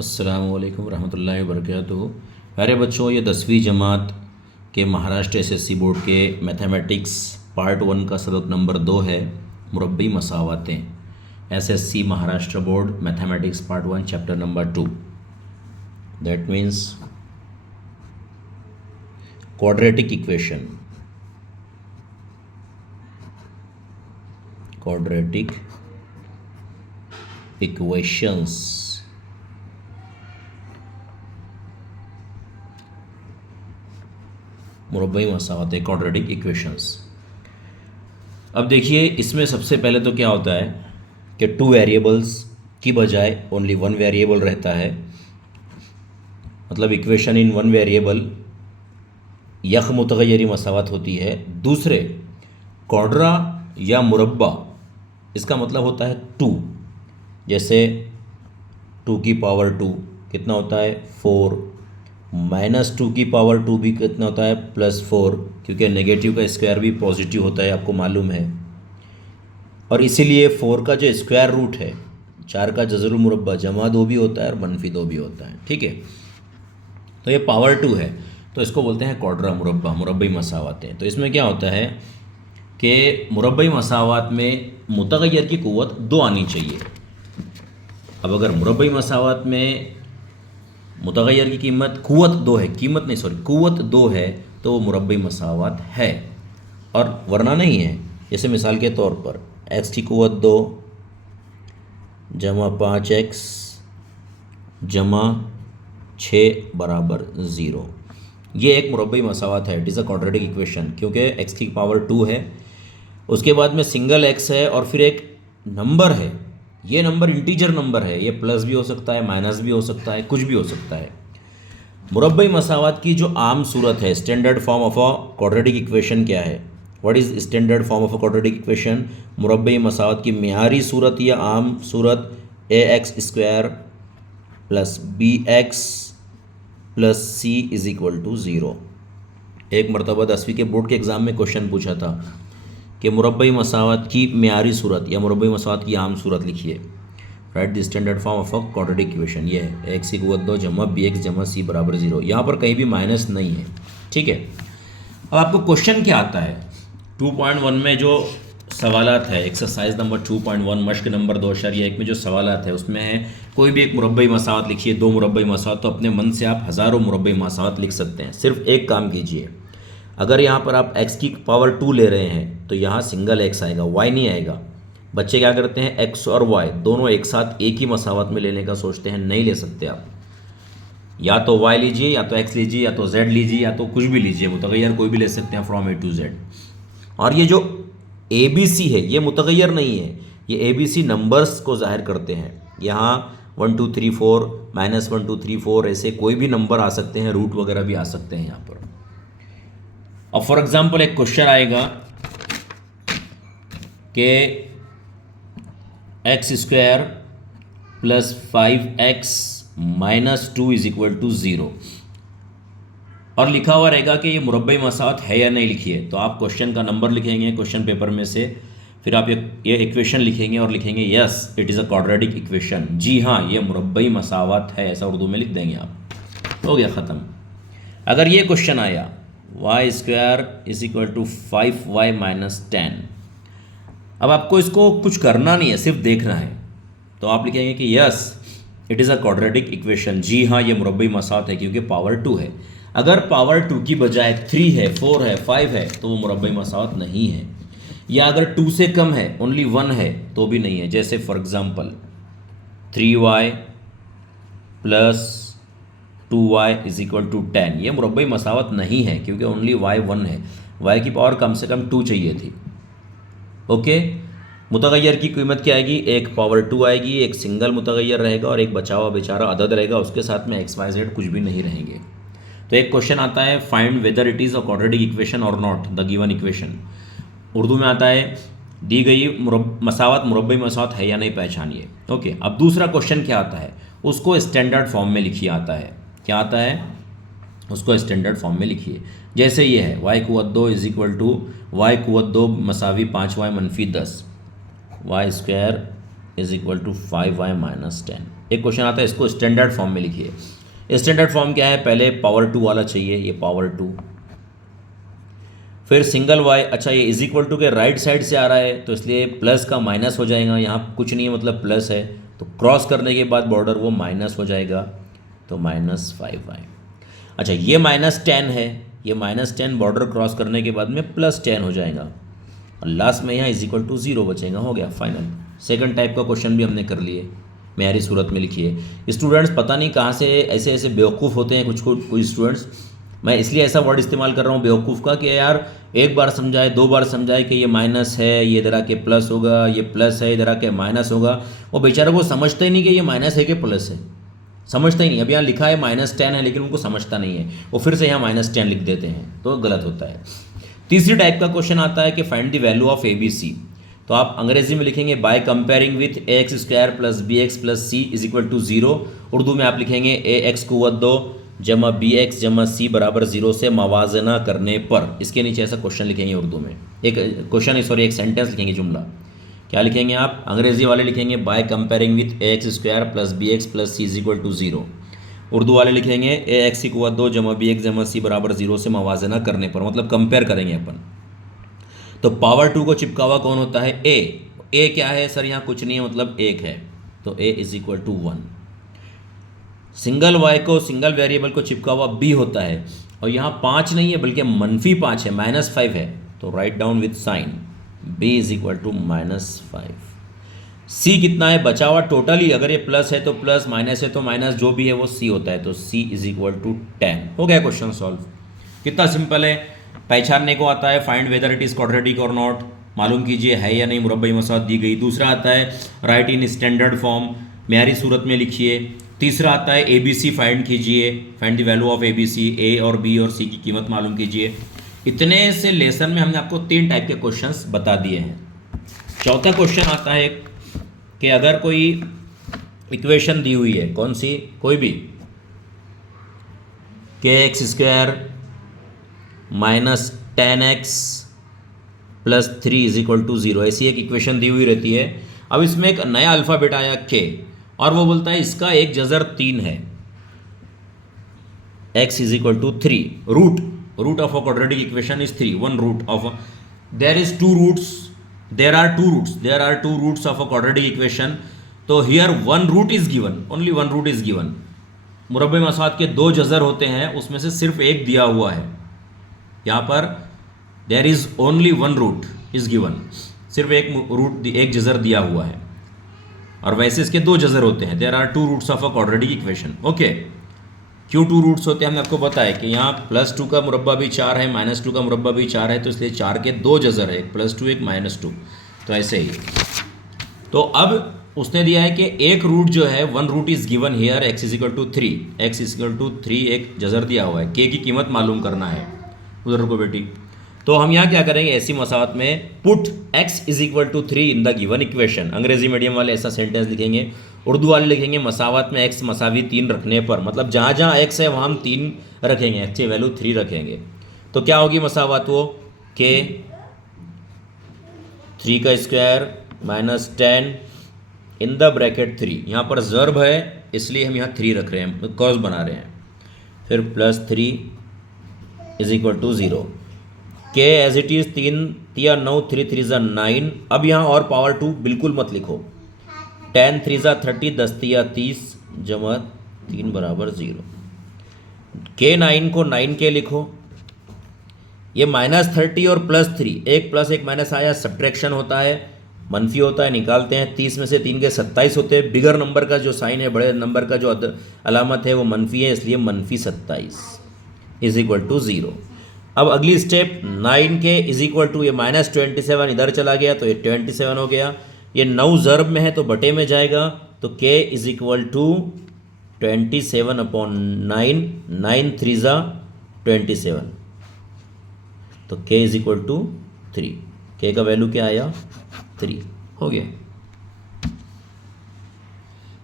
अस्सलामुअलैकुम रहमतुल्लाहि वबरकातुहू। प्यारे बच्चों, ये 10वीं जमात के महाराष्ट्र एसएससी बोर्ड के मैथमेटिक्स पार्ट 1 का सबक नंबर 2 है, मुरब्बी मसावतें। SSC Maharashtra board mathematics part 1 chapter number 2, that means quadratic equation. Quadratic equations. मुरब्बी मसावतें, क्वाड्रेटिक इक्वेशंस। अब देखिए, इसमें सबसे पहले तो क्या होता है कि टू वेरिएबल्स की बजाय ओनली वन वेरिएबल रहता है, मतलब इक्वेशन इन वन वेरिएबल यख मुतगय्यरी मसावत होती है। दूसरे क्वाड्रा या मुरब्बा, इसका मतलब होता है टू। जैसे 2 की पावर 2 कितना होता है 4, -2 की पावर 2 भी कितना होता है +4, क्योंकि नेगेटिव का स्क्वायर भी पॉजिटिव होता है, आपको मालूम है। और इसीलिए 4 का जो स्क्वायर रूट है, 4 का जज़रुल मुरब्बा जमा 2 भी होता है और मनफी 2 भी होता है, ठीक है। तो ये पावर 2 है, तो इसको बोलते हैं क्वाड्रा मुरब्बा, मुरब्बी मसावतें। तो इसमें क्या होता है कि मुरब्बी मसावत में मुतगय्यर की क़ुव्वत 2 आनी चाहिए। अब अगर मुरब्बी मसावत में मुतगय्यर की क़ुव्वत 2 है, क़ुव्वत 2 है, तो वो मुरब्बी मसावत है, और वरना नहीं है। जैसे मिसाल के तौर पर x की क़ुव्वत 2 जमा 5x जमा 6 बराबर 0, ये एक मुरब्बी मसावत है। It is a quadratic equation, क्योंकि x की पावर 2 है, उसके बाद में सिंगल x है, और फिर एक नंबर है। ये नंबर इंटीजर नंबर है, ये प्लस भी हो सकता है, माइनस भी हो सकता है, कुछ भी हो सकता है। मुरब्बी मसावत की जो आम सूरत है, standard form of a quadratic equation क्या है? What is standard form of a quadratic equation? मुरब्बी मसावत की मियारी सूरत या आम सूरत ax² + bx + c = 0। एक मरतबा 10वीं के बोर्ड के एग्ज़ाम में क्वेश्चन पूछा था कि मुरब्बी मसावत की मियारी सूरत या मुरब्बी मसावत की आम सूरत लिखिए। Right the standard form of a quadratic equation. ये है x की क़ुव्वत 2 जमा bx जमा c बराबर 0। यहाँ पर कहीं भी माइनस नहीं है, ठीक है। अब आपको क्वेश्चन क्या आता है 2.1 में जो सवालात है, एक्सरसाइज नंबर 2.1 मश्क नंबर 2.1 में जो सवालात है, उसमें है कोई भी एक मुरब्बी मसावत लिखिए, 2 मुरब्बी मसावत। तो अपने मन से आप हज़ारों मुरब्बी मसावत लिख सकते हैं। सिर्फ एक काम कीजिए, अगर यहाँ पर आप x की पावर 2 ले रहे हैं तो यहाँ सिंगल x आएगा, y नहीं आएगा। बच्चे क्या करते हैं, x और y दोनों एक साथ एक ही मसावत में लेने का सोचते हैं, नहीं ले सकते आप। या तो y लीजिए, या तो x लीजिए, या तो z लीजिए, या तो कुछ भी लीजिए, मुतगय्यर कोई भी ले सकते हैं फ्रॉम A to Z। और ये जो ABC है, ये मुतगय्यर नहीं है, ये ABC नंबर्स को जाहिर करते हैं। यहाँ 1 2 3 4 -1 2 3 4 ऐसे कोई भी नंबर आ सकते हैं, रूट वगैरह भी आ सकते हैं यहाँ पर। अब फॉर एग्जाम्पल एक क्वेश्चन आएगा कि x² + 5x - 2 = 0, और लिखा हुआ रहेगा कि ये मुरब्बी मसावत है या नहीं। लिखिए, तो आप क्वेश्चन का नंबर लिखेंगे क्वेश्चन पेपर में से, फिर आप ये इक्वेशन लिखेंगे और लिखेंगे yes it is a quadratic equation. जी हाँ, ये मुरब्बी मसावत है, ऐसा उर्दू में लिख देंगे आप। हो गया ख़त्म। अगर ये क्वेश्चन आया y² = 5y - 10, अब आपको इसको कुछ करना नहीं है, सिर्फ देखना है। तो आप लिखेंगे कि yes it is a quadratic equation. जी हाँ, ये मुरब्बी मसावत है, क्योंकि पावर 2 है। अगर पावर 2 की बजाय 3 है, 4 है, 5 है, तो वो मुरब्बी मसावत नहीं है। या अगर 2 से कम है, ओनली 1 है, तो भी नहीं है। जैसे फॉर एग्जांपल 3y + 2y = 10, ये मुरब्बी मसावत नहीं है, क्योंकि ओनली y 1 है। y की पावर कम से कम 2 चाहिए थी। ओके, मुतगय्यर की कीमत क्या आएगी, एक पावर 2 आएगी, एक सिंगल मुतगय्यर रहेगा, और एक बचा हुआ बेचारा अदद रहेगा, उसके साथ में x y z कुछ भी नहीं रहेंगे। तो एक क्वेश्चन आता है, find whether it is a quadratic equation और not the given equation. Urdu में आता है दी गई मसावत मुरब्बी मसावत है या नहीं, पहचानिए। ओके, अब दूसरा क्वेश्चन क्या आता है, उसको स्टैंडर्ड फॉर्म में लिखिए। आता है क्या आता है, उसको स्टैंडर्ड फॉर्म में लिखिए। जैसे ये है y क़ुव्वत 2 = y क़ुव्वत 2 = 5y - 10, y² = 5y - 10। एक क्वेश्चन आता है, इसको स्टैंडर्ड फॉर्म में लिखिए। स्टैंडर्ड फॉर्म क्या है, पहले पावर 2 वाला चाहिए, ये पावर 2, फिर सिंगल वाई। अच्छा, ये इज इक्वल टू के राइट साइड से आ रहा है तो इसलिए प्लस का माइनस हो जाएगा, यहाँ कुछ नहीं है मतलब प्लस है, तो क्रॉस करने के बाद बॉर्डर वो माइनस हो जाएगा, तो -5y। अच्छा, ये -10 है, ये -10 बॉर्डर क्रॉस करने के बाद में +10 हो जाएगा, और लास्ट में यहाँ इज इक्वल टू 0 बचेगा। हो गया फाइनल। सेकंड टाइप का क्वेश्चन भी हमने कर लिए, मेरी सूरत में लिखिए। स्टूडेंट्स पता नहीं कहाँ से ऐसे ऐसे बेवकूफ़ होते हैं कुछ स्टूडेंट्स, मैं इसलिए ऐसा वर्ड इस्तेमाल कर रहा हूँ बेवकूफ़ का, कि यार एक बार समझाए, 2 बार समझाए कि ये माइनस है, ये इधर आके प्लस होगा, ये प्लस है, इधर आके माइनस होगा, वो बेचारा को समझता ही नहीं कि ये माइनस है कि प्लस है, समझता ही नहीं। अब यहाँ लिखा है -10 है, लेकिन उनको समझता नहीं है, वो फिर से यहाँ -10 लिख देते हैं, तो गलत होता है। तीसरी टाइप का क्वेश्चन आता है कि find the value of ABC, तो आप अंग्रेजी में लिखेंगे by comparing with ax² + bx + c = 0। Urdu में आप लिखेंगे ax क़ुव्वत 2 जमा bx जमा c बराबर 0 से मवाजना करने पर। इसके नीचे ऐसा क्वेश्चन लिखेंगे उर्दू में, एक क्वेश्चन सॉरी एक सेंटेंस लिखेंगे, जुमला। क्या लिखेंगे आप, अंग्रेजी वाले लिखेंगे by comparing with ax² + bx + c = 0। Urdu वाले लिखेंगे ax क़ुव्वत 2 जमा bx जमा c बराबर 0 से मवाजना करने पर, मतलब कंपेयर करेंगे अपन। तो पावर 2 को चिपका हुआ कौन होता है, ए क्या है सर, यहाँ कुछ नहीं है मतलब 1 है, तो a = 1। सिंगल y को सिंगल वेरिएबल को चिपका हुआ b होता है, और यहाँ 5 नहीं है बल्कि -5 है, -5 है, तो right down with sign b = -5। c कितना है बचा हुआ टोटली, अगर ये प्लस है तो प्लस, माइनस है तो माइनस, जो भी है वो c होता है, तो c = 10। हो गया क्वेश्चन सॉल्व। कितना सिंपल है, पहचानने को आता है find whether it is quadratic और नॉट, मालूम कीजिए है या नहीं मुरब्बई मसावत दी गई। दूसरा आता है राइट इन स्टैंडर्ड फॉर्म, मेरी सूरत में लिखिए। तीसरा आता है ABC फाइंड कीजिए, find the value of ABC, A और B और C की कीमत मालूम कीजिए। इतने से लेसन में हमने आपको 3 टाइप के क्वेश्चंस बता दिए हैं। चौथा क्वेश्चन आता है कि अगर कोई इक्वेशन दी हुई है, कौन सी, कोई भी, kx² - 10x + 3 = 0, ऐसी एक इक्वेशन दी हुई रहती है। अब इसमें एक नया अल्फ़ाबेट आया k, और वो बोलता है इसका एक जज़र 3 है, x = 3, root of a quadratic equation is 3, one root of there are two roots of a quadratic equation, तो here one root is given, only one root is given. मुरब्बे मसावत के 2 जज़र होते हैं, उसमें से सिर्फ एक दिया हुआ है, यहाँ पर there is only one root is given, सिर्फ एक जज़र दिया हुआ है, और वैसे इसके 2 जज़र होते हैं। There are 2 roots of a quadratic equation. Okay, क्यों 2 रूट्स होते हैं हमने आपको बताया कि यहाँ +2 का मुरब्बा भी 4 है, -2 का मुरब्बा भी 4 है, तो इसलिए 4 के 2 जज़र है, एक +2 एक -2, तो ऐसे ही। तो अब उसने दिया है कि एक रूट जो है, one root is given here, x = 3, x = 3 एक जज़र दिया हुआ है, k की कीमत मालूम करना है। उधर को बेटी, तो हम यहाँ क्या करेंगे, ऐसी मसावत में put x = 3 in the given equation. अंग्रेजी मीडियम वाले ऐसा सेंटेंस लिखेंगे, उर्दू वाले लिखेंगे मसावत में x = 3 रखने पर, मतलब जहाँ जहाँ x है वहाँ हम 3 रखेंगे, x की वैल्यू 3 रखेंगे, तो क्या होगी मसावत, वो k 3² - 10 इन द ब्रैकेट 3, यहाँ पर ज़र्ब है इसलिए हम यहाँ 3 रख रहे हैं, कॉज बना रहे हैं, फिर +3 = 0, k एज इट इज़ 3 या 9, 3 3 ज़ा 9। अब यहाँ और पावर 2 बिल्कुल मत लिखो, 10 3 ज़ा 30, 10 3 30 जमा 3 बराबर 0। k 9 को 9k लिखो, ये -30 और +3, एक प्लस एक माइनस आया, सब्ट्रैक्शन होता है, मनफी होता है, निकालते हैं। 30 में से 3 के 27 होते हैं, बिगर नंबर का जो साइन है, बड़े नंबर का जो अलामत है वो मनफी है, इसलिए -27 = 0। अब अगली स्टेप 9k = ये -27 इधर चला गया तो ये 27 हो गया, ये 9 ज़र्ब में है तो बटे में जाएगा, तो k = 27/9, 9 3 ज़ा 27, तो k = 3, k का वैल्यू क्या आया 3, हो गया।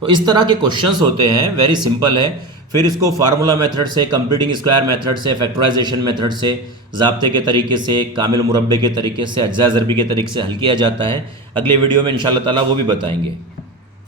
तो इस तरह के क्वेश्चंस होते हैं, वेरी सिंपल है। फिर इसको फार्मूला मेथड से, कंप्लीटिंग स्क्वायर मेथड से, फैक्टराइजेशन मेथड से, ज़ाब्ते के तरीके से, कामिल मुरब्बे के तरीके से, अज्जा ज़रबी के तरीके से हल किया जाता है। अगले वीडियो में इंशाल्लाह ताला वो भी बताएंगे।